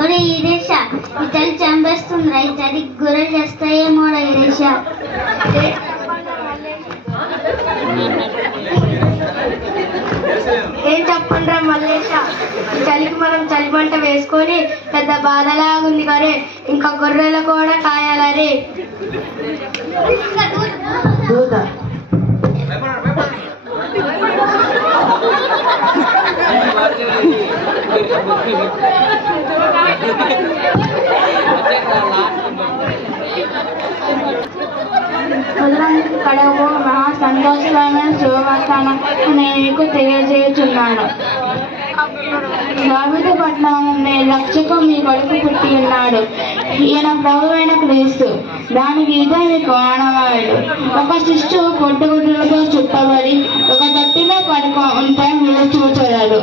ఒరే ఈరేష ఇతలు చంపేస్తుందిరా, ఇతడి గొర్రెలు చేస్తాయేమోరా ఈరేష. ఏం చెప్పండి రా మల్లేష, ఈ చలికి మనం చలిమంట వేసుకొని పెద్ద బాధలాగుంది కానీ ఇంకా గొర్రెలు కూడా కాయాలరే. కడవు మహా సంతోషమైన శుభవర్తమానం నేను మీకు తెలియజేయుచున్నాను. దావీదు పట్టణంలో రక్షకు మీ కొడుకు పుట్టి ఉన్నాడు. ఈయన ప్రభువైన క్రీస్తు. దానికి ఇదే మీకు ఆనవాడు. ఒక శిష్యువు పొట్టుగుడ్లతో చుట్టబడి ఒక తట్టిలో పడుకో ఉంటే మీరు చూచగలరు.